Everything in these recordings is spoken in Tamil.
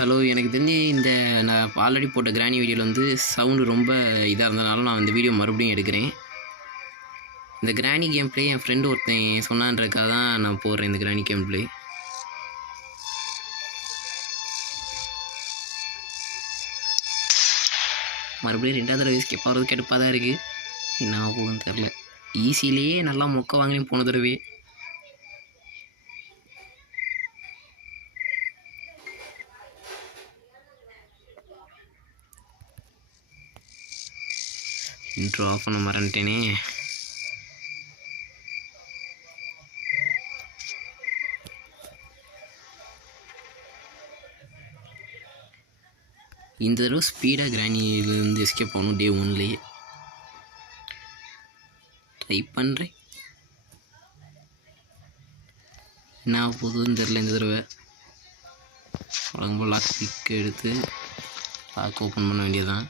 ஹலோ, எனக்கு தெரிஞ்சு நான் ஆல்ரெடி போட்ட கிராணி வீடியோவில் வந்து சவுண்டு ரொம்ப இதாக இருந்ததுனால நான் இந்த வீடியோ மறுபடியும் எடுக்கிறேன். இந்த கிராணி கேம் பிளே என் ஃப்ரெண்டு ஒருத்தன் சொன்னான்றதுக்காக தான் நான் போடுறேன் இந்த கிராணி கேம் பிளே. மறுபடியும் 2வது தடவை ஸ்கிப் ஆகிறது கெடுப்பாக தான் இருக்குது. என்ன போகுதுன்னு தெரில. ஈஸிலேயே நல்லா மொக்க வாங்கினேன் போன தடவை. இன்ட்ரோ ஆஃப் பண்ண மறந்துட்டேனே. இந்த தடவை ஸ்பீடாக கிராணியிலேருந்து எஸ்கேப் ஆகணும். டே 1லேயே ட்ரை பண்ணுறேன். என்ன போகுதுன்னு தெரில. இந்த தடவை வழங்கும்போது லாக் பிக் எடுத்து லாக் ஓப்பன் பண்ண வேண்டியதுதான்.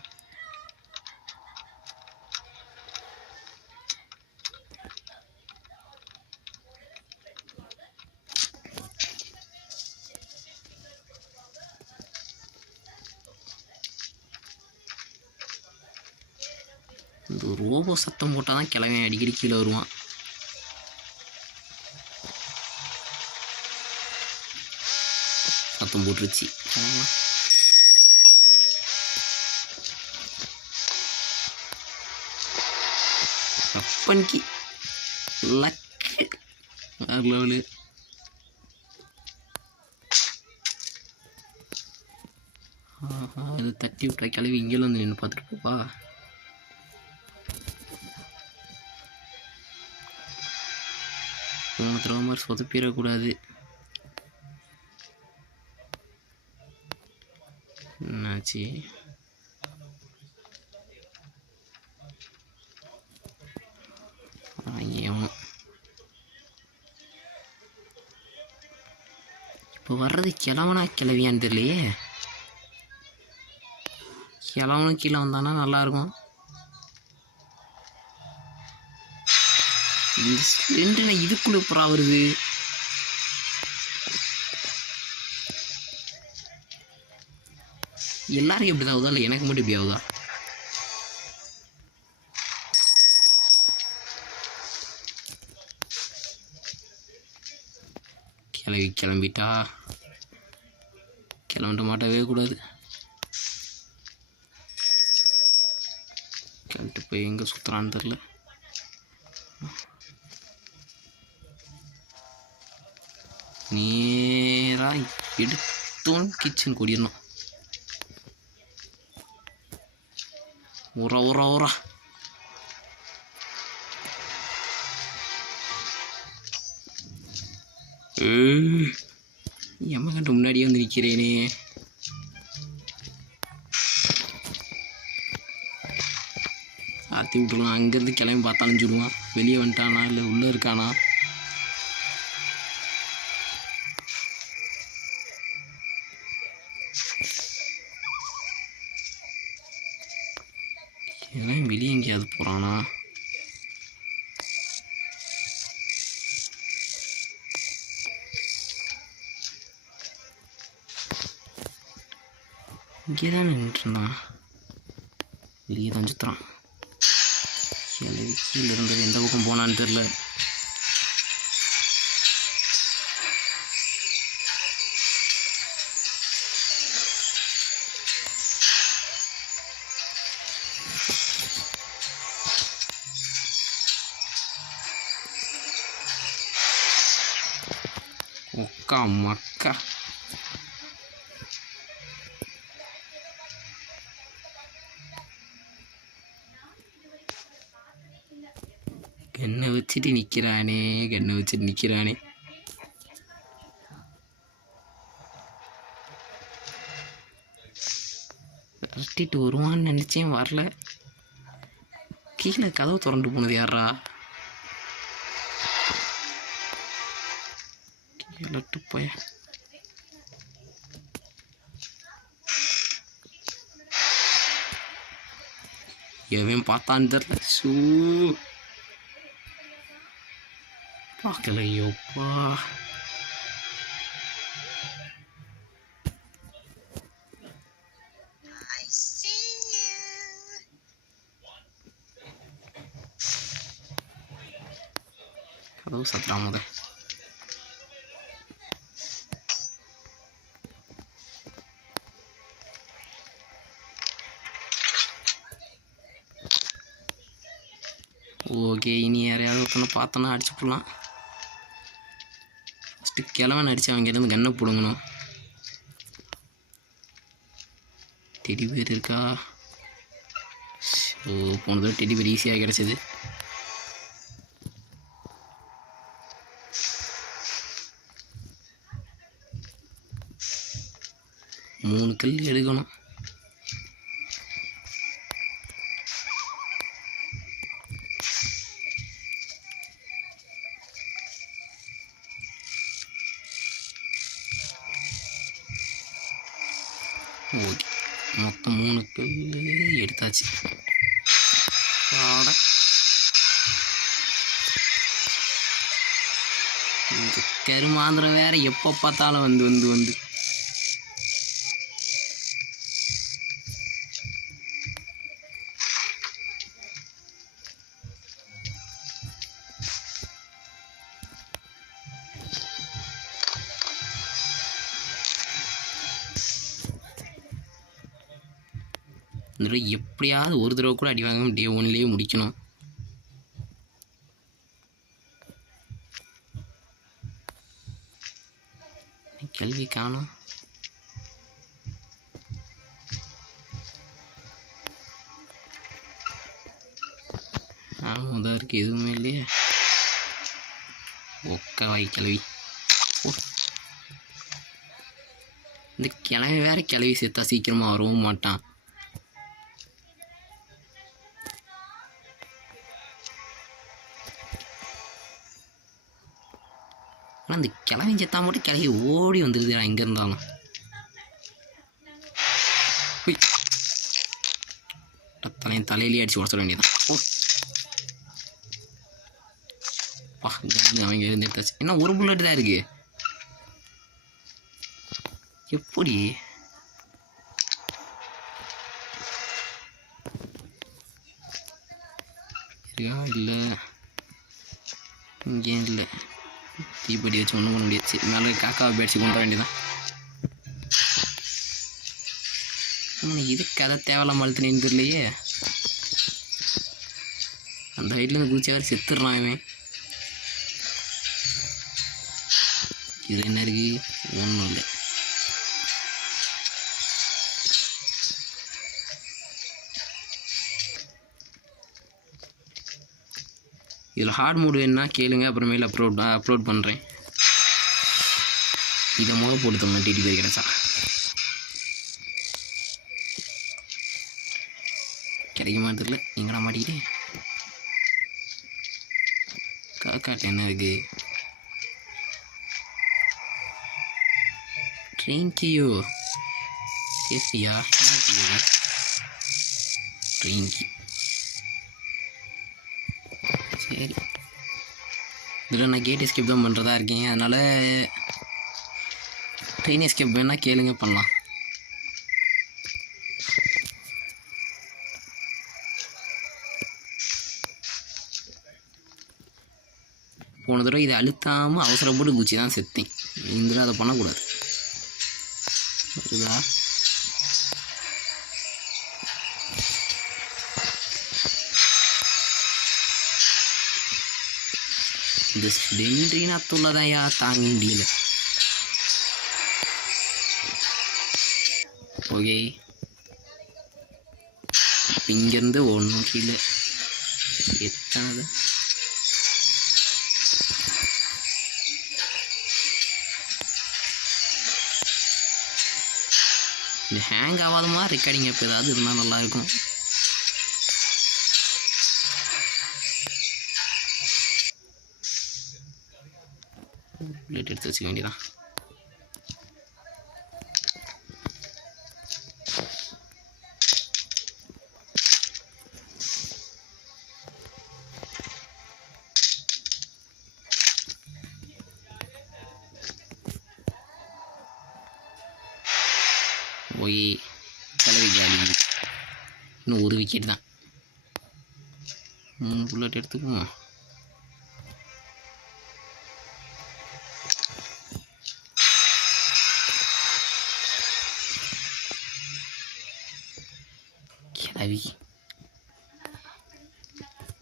இந்த ரோபோ சத்தம் போட்டால் தான் கிளம்பி அடிக்கடி கீழே வருவான். சத்தம் போட்டுருச்சு. அப்பன்கி லக்கு வேறு லெவலு. இது தட்டி விட்டா கிளவி இங்கேயும் வந்து நின்று பார்த்துட்டு போப்பா. தடவை மாதிரி சொதப்பிடக்கூடாது. என்னாச்சு? இப்போ வர்றது கிழவனா கிளவியான்னு தெரியலையே. கிழவனும் கீழே வந்தானா நல்லாயிருக்கும். இந்த ஸ்ப்ளெண்டர் இதுக்குள்ள புறா வருது. எல்லாரும் எப்படி தான் ஆகுதா, இல்லை எனக்கு மட்டும் இப்படி ஆகுதா? கிளம்பிட்டா கிளம்பிட்ட மாட்டவே கூடாது. கிளம்பிட்டு போய் எங்கே சுற்றுறான்னு தெரில. நேராக எடுத்தோன்னு கிச்சன் கூடிடணும். ஊரா ஊரா ஊரா. எம்ம கண்டு முன்னாடியே வந்து நிற்கிறேனே. ஆற்றி விட்டுருவான். அங்கேருந்து கிளம்பி பார்த்தா அழிஞ்சுடுவான். வெளியே வந்துட்டானா இல்லை உள்ளே இருக்கானா? ஏன்னா வெளியே எங்கேயாவது போகிறானா? இங்கே தான் நின்றுருந்தான். வெளியே தான் சுற்றுறான். கீழே இருந்தது எந்த பக்கம் போனான்னு தெரில. ஒக்கா மக்கா. கண்ணை வச்சுட்டு நிற்கிறானே. விரட்டிட்டு வருவான்னு நினச்சேன், வரல. கீழே கதவு திறந்து போனது யாரா? கீழட்டு போய எவன் பார்த்தான்னு தெரில. பார்க்கலையோப்பா. கதவு சத்துறான் முத. ஓகே, இனி யாரையாவது ஒருத்தனை பார்த்தோன்னா அடிச்சு போடலாம். ஃபஸ்ட்டு கிழவன் அடித்து அவங்ககிட்ட கண்ணை பிடுங்கணும். டெடி பேர் இருக்கா? ஸோ போனதோ டெடி பேர் ஈஸியாக கிடச்சிது. மூணு கல் எடுக்கணும். ஓகே, மொத்தம் 3 கல் எடுத்தாச்சு. இந்த கருமாந்திரம் வேற எப்போ பார்த்தாலும் வந்து வந்து வந்து இந்த தடவை எப்படியாவது ஒரு தடவை கூட அடி வாங்க டே 1லேயே முடிக்கணும். கேள்வி காணும். ஆமாம் தான் இருக்குது, எதுவுமே இல்லையே. ஒக்கவாய் கிளவி. இந்த கிளவி வேற கிளவி சேர்த்தா சீக்கிரமாக வரவும் மாட்டான். ஆனால் அந்த கிளவி செத்தா மட்டும் கிளவி ஓடி வந்துருதுடா எங்கே இருந்தாலும். தலையிலேயே அடிச்சு உடச்சிட வேண்டியதான். அவங்க இருந்து எடுத்தாச்சு. என்ன ஒரு புல்லட் தான் இருக்கு? எப்படி இருக்கா? இல்லை, இங்கேயும் இல்லை. தீப்பெட்டி வச்சு ஒன்றும் பண்ண முடியாது. மேலே காக்காவை பேடிச்சு கொண்டு வர வேண்டியதான். இது கதை தேவையில்லாம அழுத்தினு தெரியலையே. அந்த ஹைட்லேருந்து குதிச்ச வேறு செத்துடுறான் இவன். இதில் என்ன இருக்குது? ஒன்றும் இல்லை. இதில் ஹார்ட் மோடு வேணுன்னா கேளுங்க, அப்புறமேல அப்லோட் பண்ணுறேன். இதை போட்டுத்தோம்னா டிடி பேர் கிடச்சா கிடைக்க மாட்டதில்ல. எங்கடா மாட்டிக்கிட்டே? காக்காட்ட என்ன இருக்குது? ட்ரெயின் கீயோ கேசியா? Train key. சரி, இதில் நான் கேட் எஸ்கேப் தான் பண்ணுறதா இருக்கேன். அதனால் ட்ரெயின் எஸ்கேப் வேணால் கேளுங்க, பண்ணலாம். போன தடவை இதை அழுத்தாமல் அவசரப்பட்டு குச்சி தான் செத்தேன். இந்த தடவை அதை பண்ணக்கூடாது. இதுதா இந்த சிலிண்டரின் அத்துள்ளதாயா தாங்க முடியல. ஓகே, இங்கேருந்து ஒன்றும் கீழே எத்தானது. இது ஹேங் ஆகாத மாதிரி ரெக்கார்டிங் எப்போ ஏதாவது இருந்தால் நல்லாயிருக்கும். புல்லட் எடுத்து வச்சுக்க வேண்டியதான். போய் தலைவி ஜாலி. இன்னும் ஒரு விக்கெட் தான். 3 புல்லட் எடுத்துக்குவோம். அவி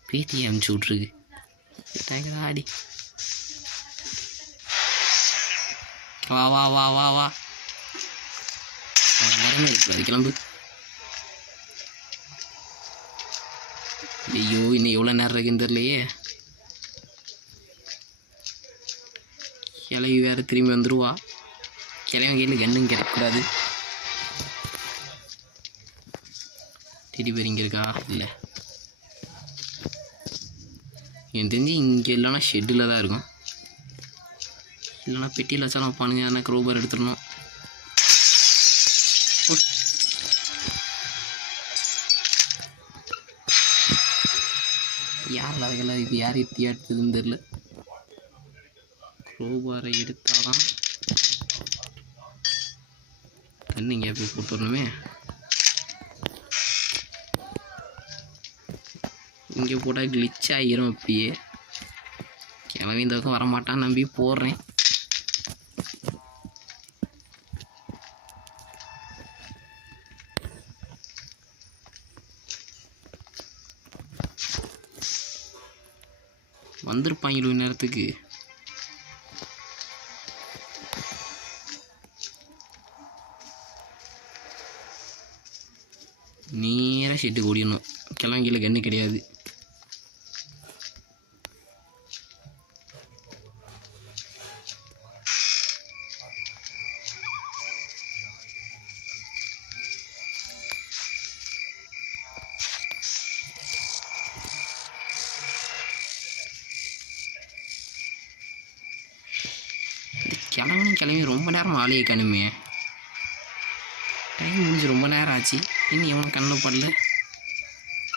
பேத்தி அமுச்சு விட்ருக்கு ஆடி வா வா வா வா வா கிளம்பு. ஐயோ இன்னும் எவ்வளோ நேரம் இருக்குன்னு தெரியலையே. கிளவி வேறு திரும்பி வந்துடுவா. கிளவி கையில் கண்ணும் கிடைக்கக்கூடாது. டெடி பேர் இங்கே இருக்கா? இல்லை, எனக்கு தெரிஞ்சு இங்கே இல்லைன்னா ஷெட்டில் தான் இருக்கும். இல்லைன்னா பெட்டியில் வச்சாலும் வைப்பானுங்க. ஆனால் க்ரோபார் எடுத்துடணும். யார் அதுக்கெல்லாம் இது யார் இத்தியா எடுத்ததுன்னு தெரில. க்ரோபாரை எடுத்தாதான் தண்ணி இங்கே போய் போட்டு வரணுமே. இங்கே போட்டால் கிளிச் ஆகிரும். அப்பயே கிளம்பி இந்த பக்கம் வரமாட்டான்னு நம்பி போடுறேன். வந்திருப்பாங்களோ நேரத்துக்கு. நேராக ஷெட்டுக்கு ஓடிடணும். கிளம்பியில் கண்ணு கிடையாது. கிளம்பி ரொம்ப நேரம் ஆளையே காணுமே. டைம் முடிஞ்சு ரொம்ப நேரம் ஆச்சு. இன்னும் எவனும் கண்ணில் படல.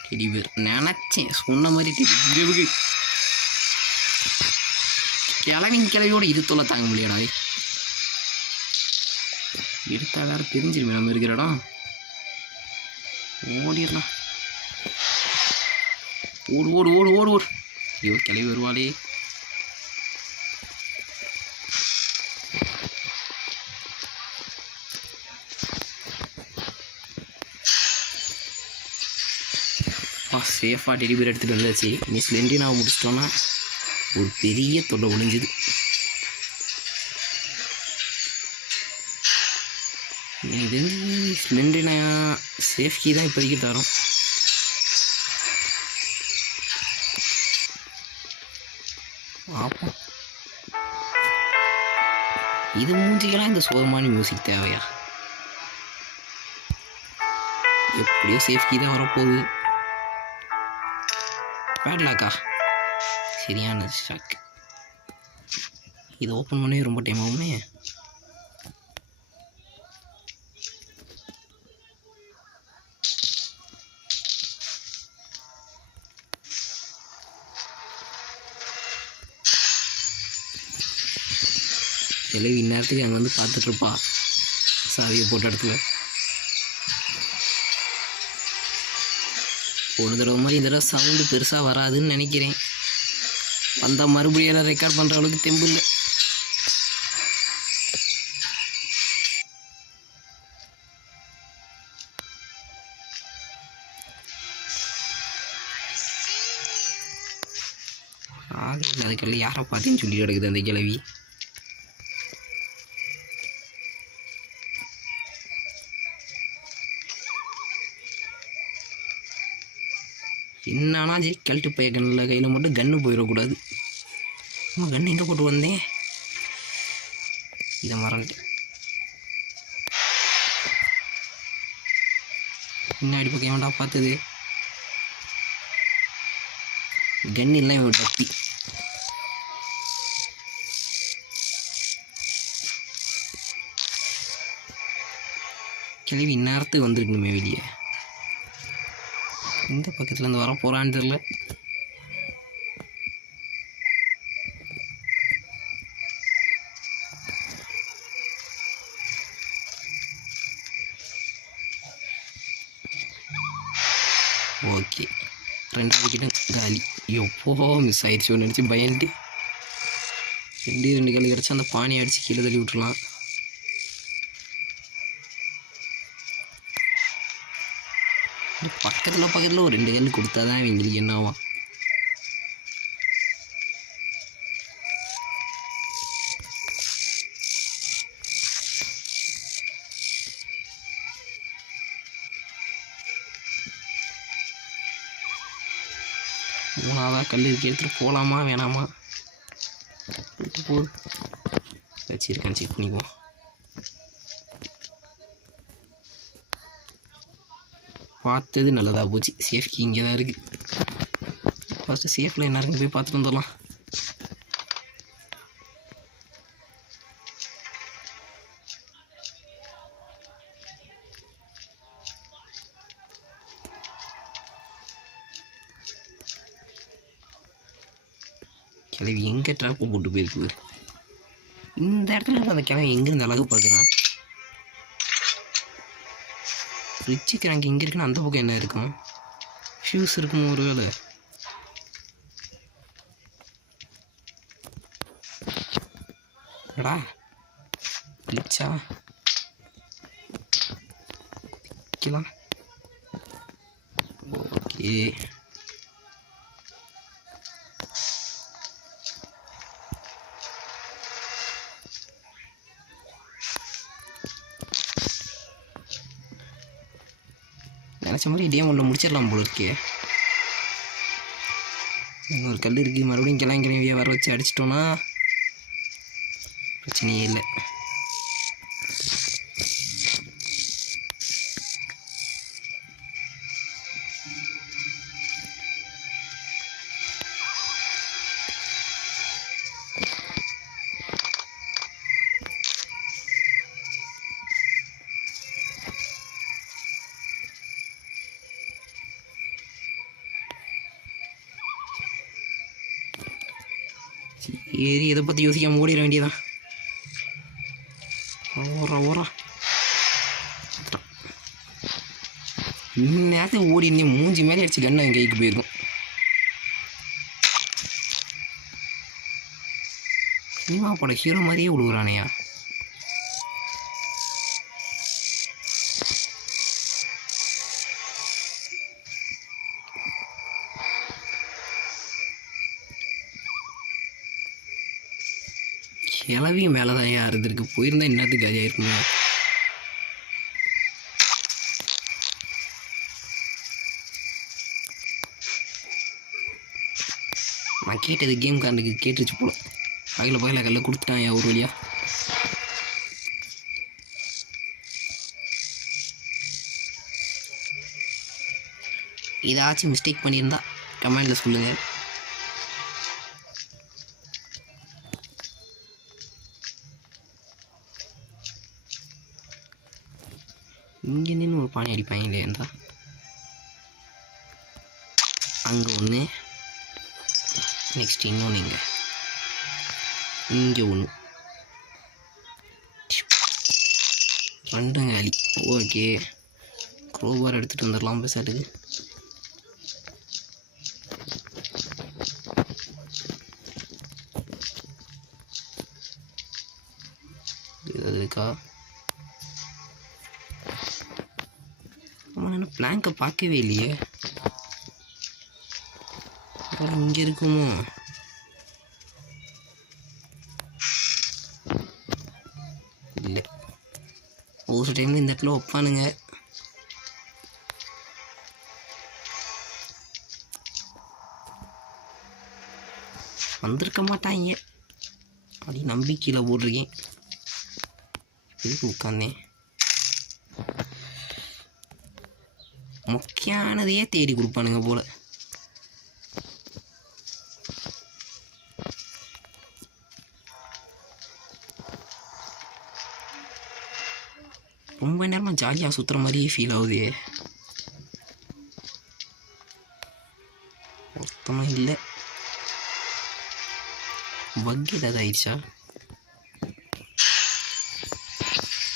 டெடி பேர் நினச்சேன் சொன்ன மாதிரி டெடி கிளவியோட இது தொல்லை தாங்க முடியாடா. எடுத்தா வேறு தெரிஞ்சிருமே நம்ம இருக்கிற இடம். ஓடிடலாம். ஓடு ஓடு ஓடு ஓடு ஓடு. ஐயோ கிளவி வருவாளே. சேஃபாக டெடி பேர் எடுத்துகிட்டு வந்தாச்சு. நீ ஸ்லெண்டினாவை முடிச்சிட்டோன்னா ஒரு பெரிய தொல்லை ஒழிஞ்சுது. இது ஸ்லெண்டினா சேஃப்கி தான் இப்போதைக்கு தரும். பார்ப்போம். இது மூஞ்சிக்கெல்லாம் இந்த சோகமான மியூசிக் தேவையா? எப்படியோ சேஃப்கி தான் வரப்போகுது. பேட்லாக்கா சரியான ஷாக். இதை ஓப்பன் பண்ணவே ரொம்ப டைம் ஆகுமே. கிளவி இந்நேரத்துக்கு அங்கே வந்து பார்த்துட்ருப்பா சாவியை போட்ட இடத்துல. ஒரு தடவை மாதிரி இந்த தடவை சவுண்டு பெருசாக வராதுன்னு நினைக்கிறேன். வந்தால் மறுபடியும் எல்லாம் ரெக்கார்ட் பண்ணுற அளவுக்கு தெம்பு இல்லை. அதுக்கெல்லாம் யாரை பார்த்தேன்னு சொல்லி கிடக்குது அந்த கிளவி. என்னன்னா சரி கழட்டு பைய கண்ணில் கையில் மட்டும் கன்று போயிடக்கூடாது. கன்று எங்கே போட்டு வந்தேன் இதை மறந்துட்டேன். பின்னாடி பக்கம் ஏன்டா பார்த்தது? கன்று இல்லை இவன் டப்பி. கிளவி இந்நேரத்துக்கு வந்துருக்கணுமே வெளியே. இந்த பக்கத்தில் இருந்து வர போகிறான்னு தெரியல. ஓகே, ரெண்டாவது கிட்ட காலி. எப்போ மிஸ் ஆயிடுச்சு நினச்சி பயந்துட்டு 2 கல் கிடச்சி அந்த பானி அடித்து கீழே தள்ளி விட்டுலாம். பக்கத்தில் ஒரு 2 கல் கொடுத்தா தான் இவங்களுக்கு என்னவா. மூணாவதாக கல் இருக்கு, எடுத்துகிட்டு போகலாமா வேணாமா? போகுது வச்சிருக்கேன், செக் பண்ணிக்குவோம். பார்த்தது நல்லதாக போச்சு. சேஃப்கி இங்கே தான் இருக்குது. ஃபஸ்ட்டு சேஃபில் என்ன இருக்குன்னு போய் பார்த்துட்டு வந்துடலாம். கிளவி எங்கே ட்ராப்பை போட்டு போயிருக்கு. இந்த இடத்துல அந்த கிளவி எங்கேருந்து அழகு பார்க்குறான். ஃப்ரிட்ஜு கிராங்க் எங்கே இருக்குன்னு அந்த பக்கம் என்ன இருக்கும்? ஃபியூஸ் இருக்குமோ ஒரு வேலை. அடா கிளிச்சா குதிக்கலாம். ஓகே நினச்ச மாதிரி இதே ஒன்று முடிச்சிடலாம் போல இருக்கே. இன்னொரு கல் இருக்குது, மறுபடியும் கிளம்பிய வர வச்சு அடிச்சிட்டோன்னா பிரச்சனையே இல்லை. சரி, இதை பற்றி யோசிக்காம ஓடிட வேண்டியதான். ஓரா இன்னும் நேரத்தை ஓடினே மூஞ்சி மேலே அடிச்சு கண்ணை என் கைக்கு போயிருக்கும். சினிமா பட ஹீரோ மாதிரியே விழுகுறானையா. கிளவியும் மேலே தான் இருந்திருக்கு, போயிருந்தா என்னத்துக்கு காலியாக இருக்குங்க. நான் கேட்டது கேம் கார்டுக்கு கேட்டுருச்சு போல. பகல கல்ல கொடுத்துட்டான் ஒரு வழியா. ஏதாச்சும் மிஸ்டேக் பண்ணியிருந்தா கமெண்டில் சொல்லுங்கள். இங்கே நின்று ஒரு பானை அடிப்பாங்களே இருந்தா. அங்கே ஒன்று, நெக்ஸ்ட் இன்னொன்று இங்கே ஒன்று, ரெண்டுங்க அலி. ஓகே, க்ரோபார் எடுத்துகிட்டு வந்துடலாம் பேசாட்டுக்கு. இது இருக்கா? ஆமாம், நான் பிளாங்கை பார்க்கவே இல்லையே. இங்கே இருக்குமோ? இல்லை, ஒரு டைமில் இந்த இடத்துல வைப்பானுங்க. வந்திருக்க மாட்டாங்க அப்படி நம்பிக்கையில் போட்டிருக்கேன். எதுக்கு உட்காந்தேன்? முக்கியமானதையே தேடி கொடுப்பானுங்க போல. ரொம்ப நேரமாக ஜாலியாக சுற்றுற மாதிரியே ஃபீல் ஆகுது. மொத்தமாக இல்லை, பக் ஏதாவது ஆயிடுச்சா?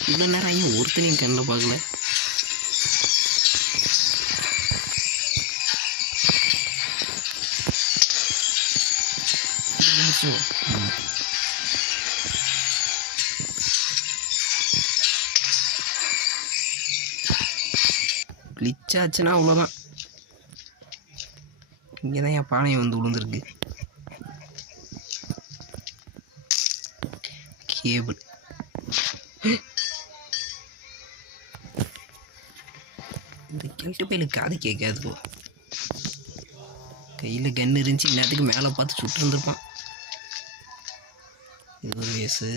இவ்வளோ நேரம் ஆகியும் ஒருத்தனையும் கண்ணில் பார்க்கல. கிளிச் ஆச்சுன்னா அவ்வளோதான். இங்கே தான் என் பானையை வந்து விழுந்துருக்கு. கேபிள் இந்த கிழட்டு பையிலுக்கு காது கேட்காது போ. கையில் கன்று இருந்துச்சு, இன்னத்துக்கு மேலே பார்த்து சுட்டுருந்துருப்பான். இது ஒரு வயசு.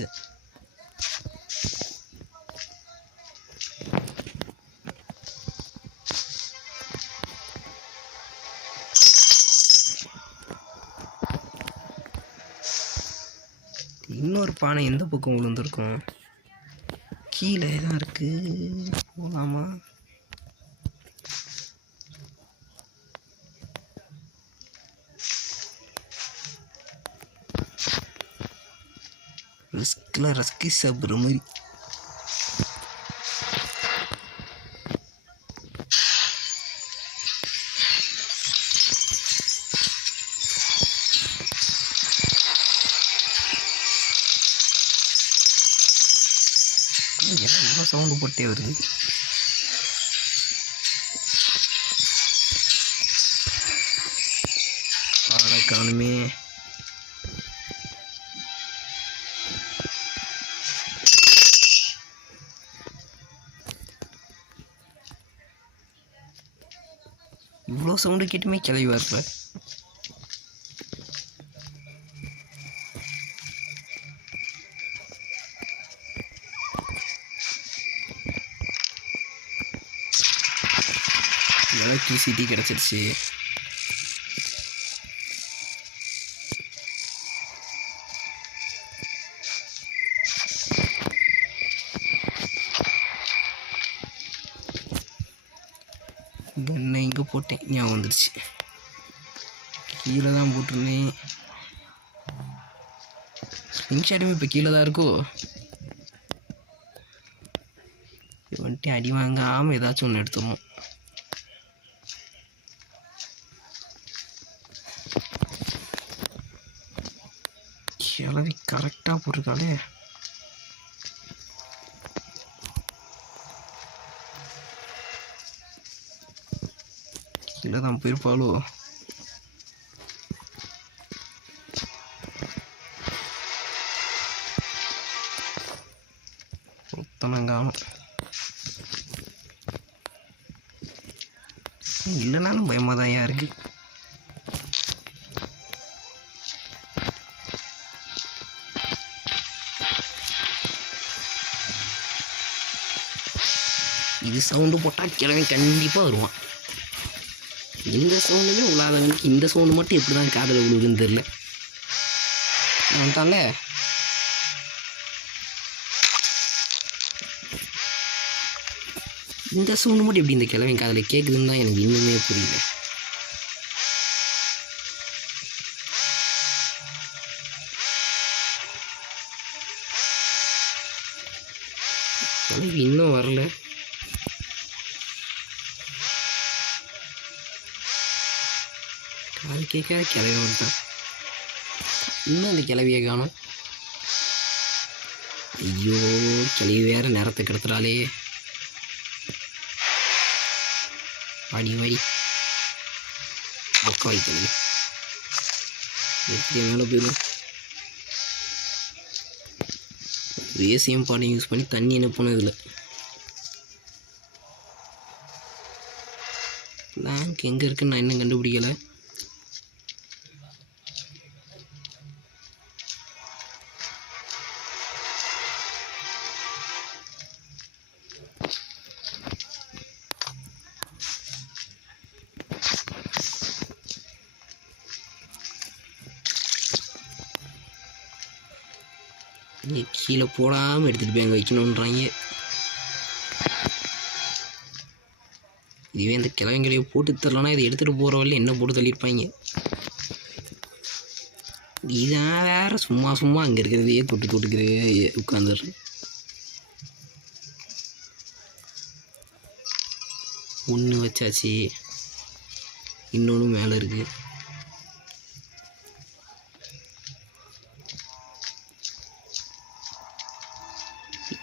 இன்னொரு பானை எந்த பக்கம் விழுந்திருக்கும்? கீழே தான் இருக்கு. போகலாமா? ரிஸ்கில் ரஸ்கி சாப்பிட்ற மாதிரி. எவ்வளோ சவுண்டு போட்டே வருது. அவ்வளோ காணுமே. இவ்வளோ சவுண்டு கேட்டுமே கிளவி வரல. எலக்ட்ரிசிட்டி கிடச்சிருச்சு. கண்ணை இங்கே போட்டேன், ஞாபகம் வந்துடுச்சு. கீழே தான் போட்டிருந்தேன். ஸ்லிங் ஷாட்டுமே இப்போ கீழே தான் இருக்கோ. வந்துட்டு அடி வாங்காமல் ஏதாச்சும் ஒன்று எடுத்துடணும். கிளவி கரெக்டாக போட்டிருக்காளே. கீழே தான் போயிருப்பாளோ. ஒத்தனங்காணும். இல்லைனாலும் பயமாக தான் இருக்கு. இது சவுண்டு போட்டால் கிழமை கண்டிப்பாக வருவான். இந்த சவுண்டுமே உள்ளாதவங்களுக்கு இந்த சவுண்டு மட்டும் எப்படி தான் காதில் விழுகுதுன்னு தெரில. வந்துட்டான்ல. இந்த சவுண்டு மட்டும் எப்படி இந்த கிழமை காதில் கேட்குதுன்னு தான் எனக்கு இன்னுமே புரியல. கிழவி இன்னும் வரல. அது கேட்காத கிளவி வந்துட்டான். இன்னும் அந்த கிளவியை காணும். ஐயோ, கிளவி வேறு நேரத்தை கெடுத்துறாளே. வாடி வாடி பக்காய் கிளவி எப்படி மேலே போயிடும். ரேசியம் பாடம் யூஸ் பண்ணி தண்ணி அனுப்பணும். இதில் பிளாங்க் எங்கே இருக்குன்னு நான் இன்னும் கண்டுபிடிக்கலை. கீழே போடாமல் எடுத்துகிட்டு போய் அங்கே வைக்கணுன்றாங்க. இதுவே இந்த கிழவங்களையே போட்டு தரலன்னா இதை எடுத்துகிட்டு போகிற வழியில் என்ன போட்டு தள்ளியிருப்பாங்க. இதான் வேறு சும்மா சும்மா அங்கே இருக்கிறதையே தொட்டுக்கிறே உட்காந்துடுறேன். ஒன்று வச்சாச்சு, இன்னொன்று மேலே இருக்குது.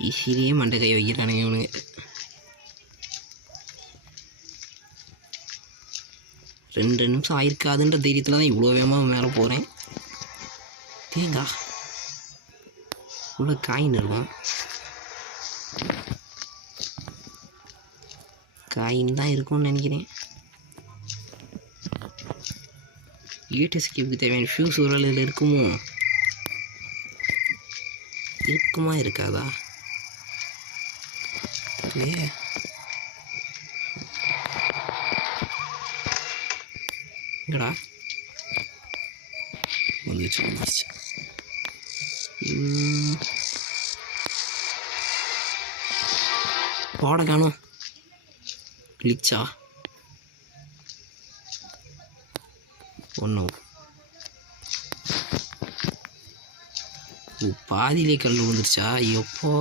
ஈஸிலேயே மண்டை கை வைக்கிறானுங்க இவனுங்க. 2 நிமிஷம் ஆயிருக்காதுன்ற தைரியத்தில் தான் இவ்வளோ வேகமாக மேலே போகிறேன். தேங்கா இவ்வளோ காயின் இருக்கும். காயின் தான் இருக்கும்னு நினைக்கிறேன். ஏடிஎஸ்கேப்புக்கு தேவையான ஃபியூஸ் ஒரு இதில் இருக்குமா இருக்காதா? எங்கடா வந்துச்சு பாட காணும். கிளிச்சா ஒன்றும் பாதியிலே கல் விழுந்துருச்சா? எப்போ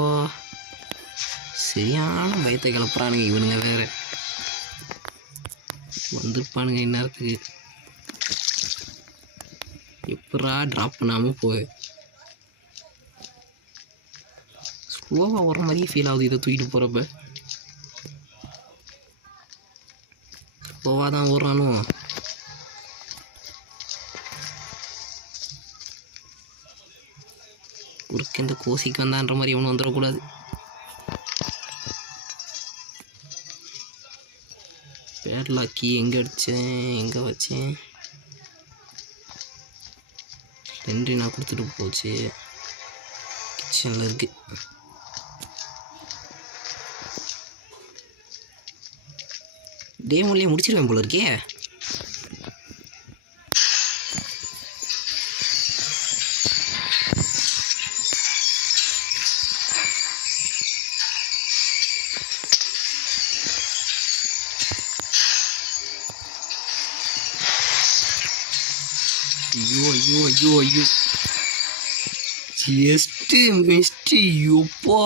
சரியான பயத்தை கிளப்புறானுங்க இவனுங்க. வேறு வந்திருப்பானுங்க இந்நேரத்துக்கு. எப்படா ட்ராப் பண்ணாமல் போய் ஸ்லோவாக வர மாதிரியே ஃபீல் ஆகுது. இதை தூக்கிட்டு போகிறப்ப ஸ்லோவாக தான் ஓடுறானோ. குறுக்கு இந்த கோசிக்கு வந்தான்ற மாதிரி ஒன்றும் வந்துடக்கூடாது. பேர்லாக்கி எங்கே அடித்தேன், எங்கே வச்சேன்? 2 நான் கொடுத்துட்டு போச்சு. கிச்சனில் இருக்கு. டே ஒன்லேயே முடிச்சிருவேன் போல இருக்கே. ஐயோ ஜஸ்ட்டு மிஸ்ட்டு. யோப்பா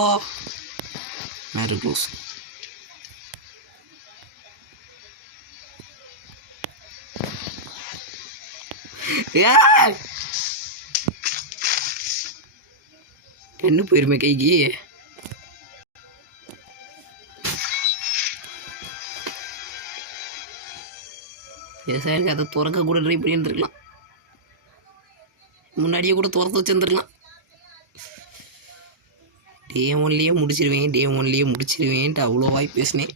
மேரி க்ளோஸ். என்ன போயிருமே கைக்கு. எனக்கு அதை திறக்க கூட ட்ரை பண்ணியிருந்துருக்கலாம். முன்னாடியே கூட துரத்து வச்சுருந்துருக்கலாம். டே ஒன்லேயே முடிச்சிருவேன்ட்டு அவ்வளோ வாய் பேசினேன்.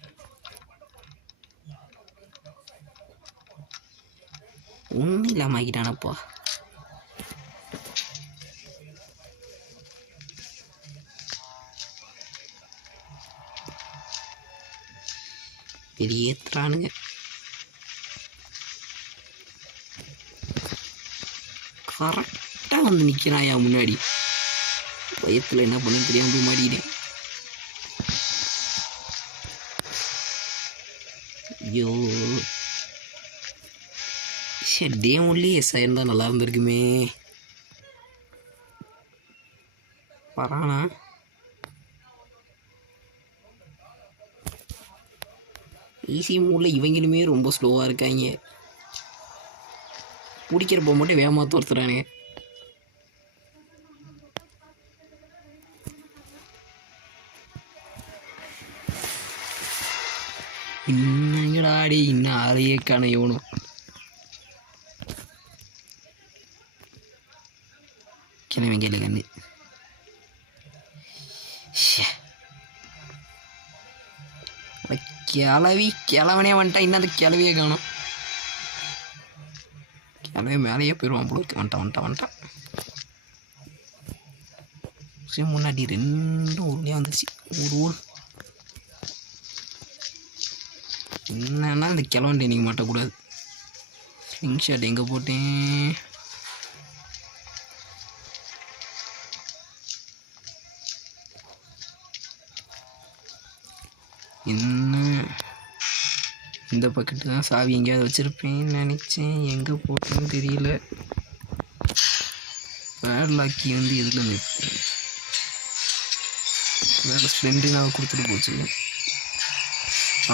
ஒன்றும் இல்லாமல் ஆகிட்டானப்பா. வெளியேற்றுறானுங்க. கரெக்டாக வந்து நிற்கிறான் என் முன்னாடி. பயத்தில் என்ன பண்ண தெரியாமல் போய் மாட்டிக்கிட்டேன். ஐயோ சரி, டே ஒன்லி எஸ் ஆயிருந்தால் நல்லா இருந்திருக்குமே. வரானா? ஈஸி மூடில் இவங்களுமே ரொம்ப ஸ்லோவாக இருக்காங்க. பிடிக்கிறப்ப மட்டும் வேகமாக துரத்துறானுங்க. இன்னங்கடாடி இன்னும் ஆளையே காண இவனும். கிளம்பிங்கல கண்ணு. கிளவனே வந்துட்டான். இன்னும் அந்த கிளவியே காணும். கிளவே மேலேயே போயிடுவான் போல. வந்துட்டான். சரி, முன்னாடி 2 ஊர்லேயே வந்துருச்சு. ஊர் என்னன்னா இந்த கிளவன்ட்டு நீங்கள் மாட்டக்கூடாது. ஸ்லிங் ஷாட் எங்கே போட்டேன்? என்ன இந்த பக்கெட்டு தான் சாவி எங்கேயாவது வச்சுருப்பேன்னு நினச்சேன். எங்கே போட்டேன்னு தெரியல. பேட்லாக்கி வந்து எதில் நிற்பேன்? வேறு ஃப்ரெண்டு நான் கொடுத்துட்டு போச்சு.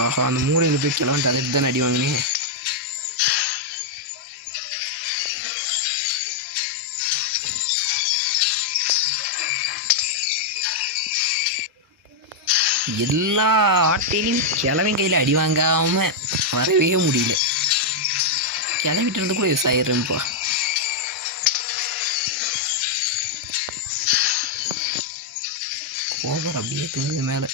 ஆஹா, அந்த மூளையில் போய் கிளம்பிட்டு அதை தான் அடி வாங்கினேன். எல்லா ஆட்டையிலையும் கிளவன் கையில் அடி வாங்காமல் வரவே முடியல. கிளவிட்டு இருந்து கூட எஸ் ஆயிடுறேன்ப்பா. ஓவர் அப்படியே தூங்குது மேலே.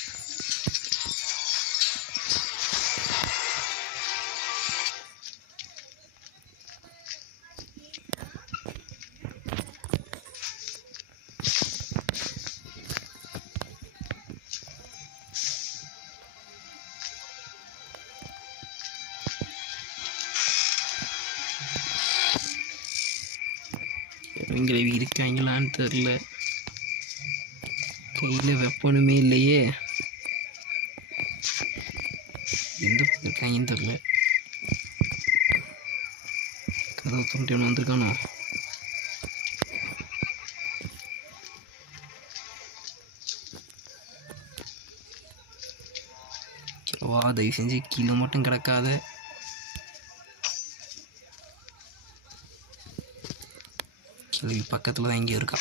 இவங்களை இருக்காங்களான்னு தெரில. கையில் வெப்பனுமே இல்லையே. எந்த பக்கம் இருக்காங்கன்னு தெரில. கதவை தொண்டு ஒன்று வந்திருக்கானோ. வா, தயவு செஞ்சு கீழே மட்டும் கிடக்காத. கிளவி பக்கத்தில் தான் எங்கேயும் இருக்கா.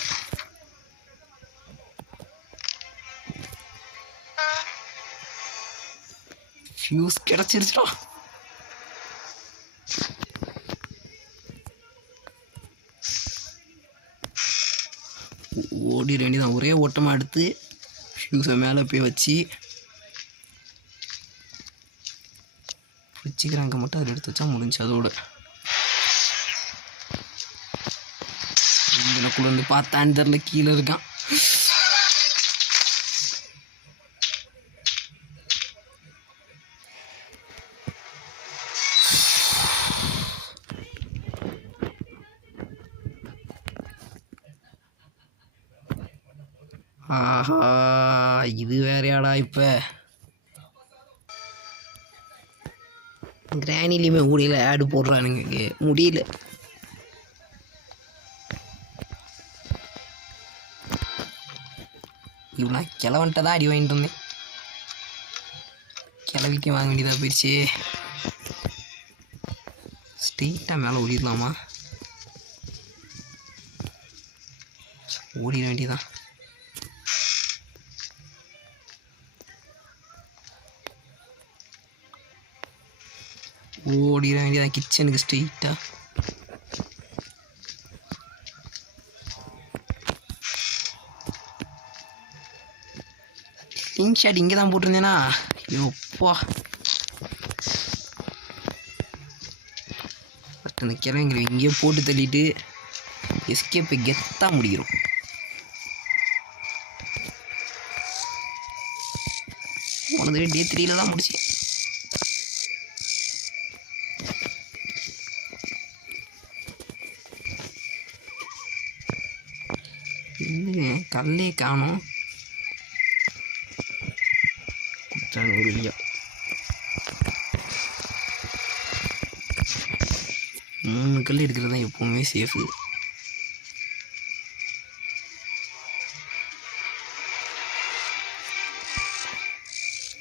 ஃபியூஸ் கிடச்சிருச்சா. ஓடி வேண்டியதான். ஒரே ஓட்டமாக எடுத்து ஃபியூஸை மேலே போய் வச்சுக்கிறாங்க மட்டும் அதில் எடுத்து வச்சா முடிஞ்சு. அதோட எனக்குள்ள வந்து பார்த்தான்னு தெரில, கீழே இருக்கான். ஆஹா, இது வேறையாடா. இப்போ கிரானிலையுமே முடியல, ஆடு போடுறானுங்க. முடியல. இவ்வளோ கிளவன்ட்ட தான் அடி வாங்கிட்டு இருந்தேன். கிளவிக்கு வாங்க வேண்டியதாக போயிடுச்சு. ஸ்ட்ரெயிட்டாக மேலே ஓடிடலாமா? ஓடிட வேண்டியதான். ஓடிட வேண்டியதான் கிச்சனுக்கு ஸ்ட்ரெயிட்டாக. கிங் ஷாட் இங்கே தான் போட்டிருந்தேனா? ஐயோப்பா, ஃபஸ்ட் அந்த கிழங்கு இங்கேயே போட்டு தள்ளிட்டு எஸ்கேப்பை கெத்தாக முடிக்கிறோம். போனது டே 3 தான் முடிச்சேன். கல்லே காணும். இல்லையா 3 கல் இருக்கிறது தான் எப்போவுமே சேஃபு.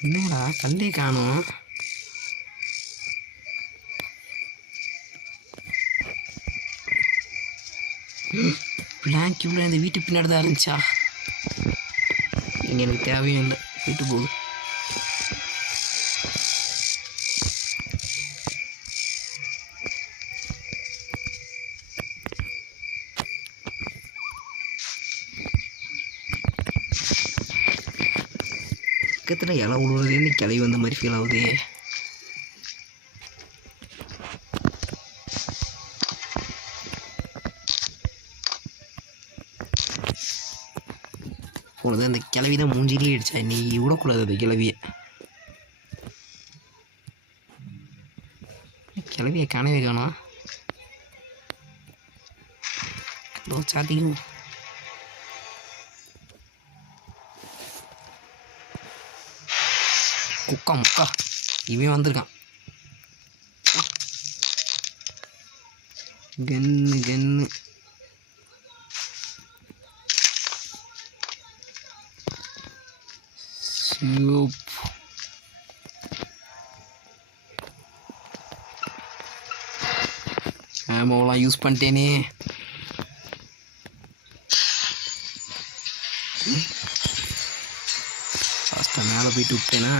என்னடா கல்லே காணும். பிளாங்க் இவ்வளோ இந்த வீட்டு பின்னாடி தான் இருந்துச்சா? இங்கே எனக்கு தேவையும் இல்லை, வீட்டு போகுது. பக்கத்தில் இலை விழுவுறதே கிளவி வந்த மாதிரி ஃபீல் ஆகுது. போனது அந்த கிளவி தான் மூஞ்சிலே அடிச்சா. நீ விடக்கூடாது அந்த கிளவியை. கிளவியை காணவே காணோம். சாட்டியும் குக்கா முக்கா இவன் வந்திருக்கான். கன்னு கன்னு ஆமாவெலாம் யூஸ் பண்ணிட்டேனே. ஃபஸ்ட்டாக மேலே போயிட்டு விட்டேனா?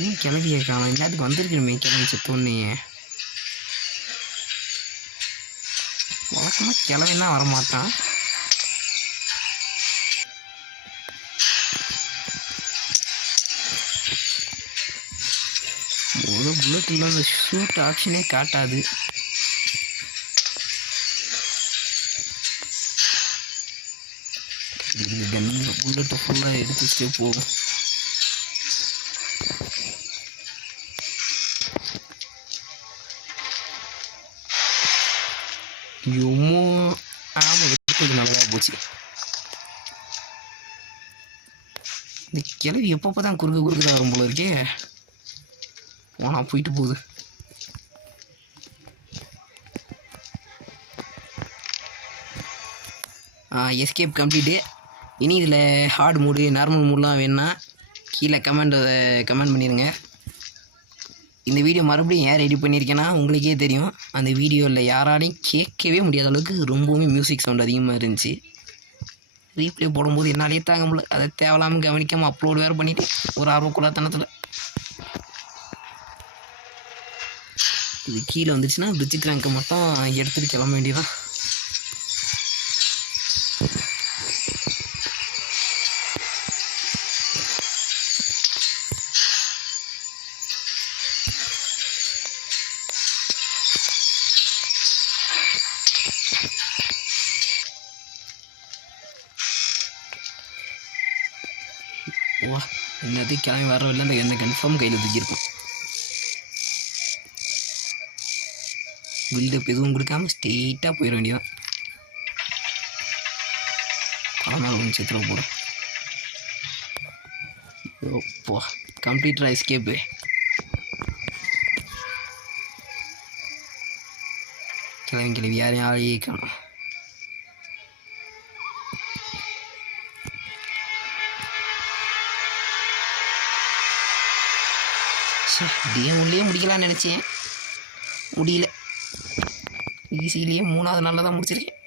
ஏன் கிளவியை காணும் எல்லாத்துக்கு வந்திருக்கிறமே கிளம்பி செத்தோன்னே வழக்கமாக கிளவின்னா வரமாட்டான் ஒரு புல்லட்டில் அந்த ஷூட் ஆப்ஷனே காட்டாது கன்னில் புல்லட்டை ஃபுல்லாக எடுத்து வச்சுட்டு போகும் எம்மோ ஆமாம் எடுத்தது நல்லதாக போச்சு இந்த கிளவி எப்பப்போ தான் குறுக்க தான் வரும் போல இருக்கே போனால் போயிட்டு போகுது எஸ்கேப் கம்ப்ளீட்டு இனி இதில் ஹார்ட் மூடு நார்மல் மூடெலாம் வேணுன்னா கீழே கமெண்ட் பண்ணிடுங்க இந்த வீடியோ மறுபடியும் ஏன் ரெடி பண்ணியிருக்கேன்னா உங்களுக்கே தெரியும் அந்த வீடியோவில் யாராலையும் கேட்கவே முடியாத அளவுக்கு ரொம்பவுமே மியூசிக் சவுண்ட் அதிகமாக இருந்துச்சு ரீப்ளே போடும்போது என்னாலே தாங்க முடியல அதை தேவையில்லாமல் கவனிக்காமல் அப்லோடு வேறு பண்ணிவிட்டு ஒரு ஆர்வக்குள்ளாத்தனத்தில் இது கீழே வந்துச்சுன்னா பிரிட்ஜ் கிராங்கை மட்டும் எடுத்துகிட்டு கிளம்ப வேண்டியதான் வா என்னத்தையும் கிளம்பி வரவில்லை அந்த என்ன கன்ஃபார்ம் கையில் தூக்கியிருப்போம் பில்டப் எதுவும் கொடுக்காம ஸ்ட்ரெயிட்டாக போயிட வேண்டியதான் பழநாள் ஒன்று சித்திரம் போடும் போ கம்ப்ளீட்டராக எஸ்கேப்பு கிளவி யாரையும் ஆளையே காணும் டிஎம் உள்ளே முடிக்கலான்னு நினச்சேன் முடியல ஈஸிலேயே 3வது நாளில் தான் முடிச்சிருக்கேன்